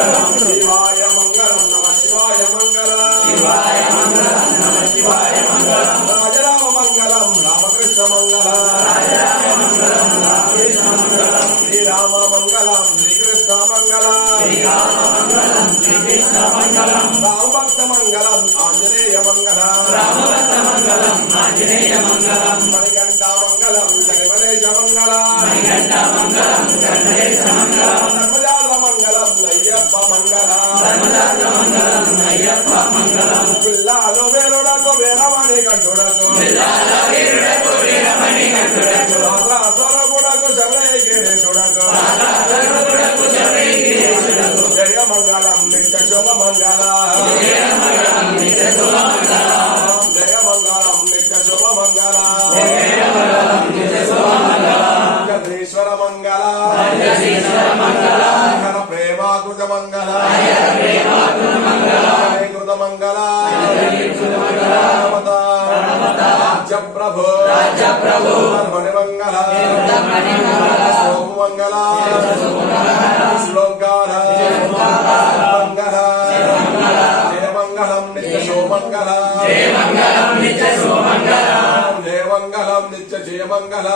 శివాయ మంగళం నమ శివాయ మంగళం రాజరామ మంగళం రామకృష్ణ మంగళం శ్రీరామ మంగళం శ్రీకృష్ణ మంగళం రామభక్త మంగళం ఆంజనేయ మంగళం మణికంఠ మంగళం శనిమలేశ మంగళం ధర్మజాల మంగళం అయ్యప్ప మంగళం పిల్లాలు వేరుడకు వీరమణి కంఠుడకు రాజాసురగుడకు శబరిగిరీశుడకు జయ మంగళం నిత్య శుభ మంగళం జయ మంగళం నిత్య శుభ మంగళం జగదీశ్వర మంగళ ప్రేమాకృత మంగళ కృత మంగళ రాజ్య ప్రభు ధర్మణి మంగళ సోము మంగళ శ్లోకార మంగళ జయ మంగళం నిత్య శోమంగళ జయ మంగళం నిత్య జయ మంగళ